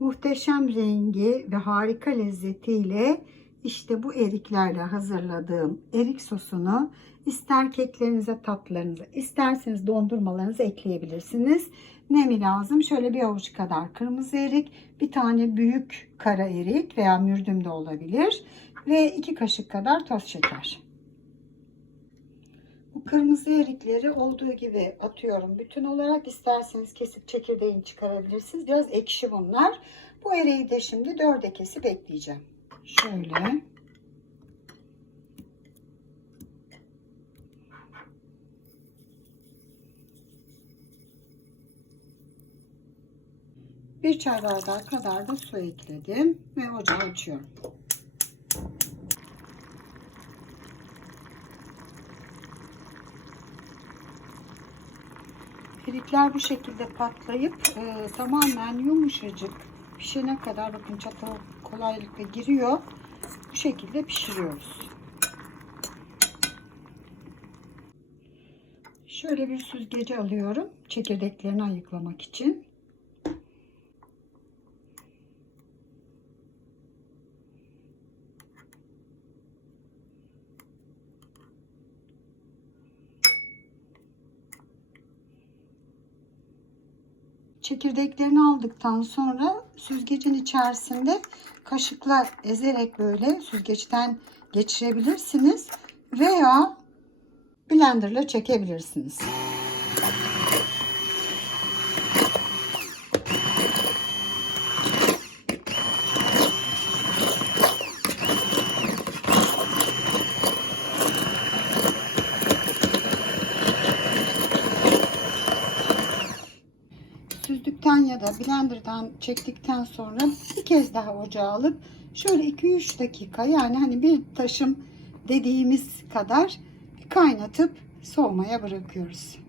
muhteşem rengi ve harika lezzetiyle işte bu eriklerle hazırladığım erik sosunu ister keklerinize, tatlılarınıza, isterseniz dondurmalarınıza ekleyebilirsiniz. Ne mi lazım? Şöyle bir avuç kadar kırmızı erik, bir tane büyük kara erik veya mürdüm de olabilir ve iki kaşık kadar toz şeker. Kırmızı erikleri olduğu gibi atıyorum bütün olarak. isterseniz kesip çekirdeğini çıkarabilirsiniz. Biraz ekşi bunlar. Bu eriği de şimdi dörde kesip ekleyeceğim. Şöyle. Bir çay bardağı kadar da su ekledim ve ocağı açıyorum. Erikler bu şekilde patlayıp e, tamamen yumuşacık pişene kadar bakın çatal kolaylıkla giriyor. Bu şekilde pişiriyoruz. Şöyle bir süzgeci alıyorum çekirdeklerini ayıklamak için. Çekirdeklerini aldıktan sonra süzgecin içerisinde kaşıkla ezerek böyle süzgeçten geçirebilirsiniz veya blenderla çekebilirsiniz. Süzdükten ya da blenderdan çektikten sonra bir kez daha ocağa alıp şöyle 2-3 dakika yani hani bir taşım dediğimiz kadar kaynatıp soğumaya bırakıyoruz.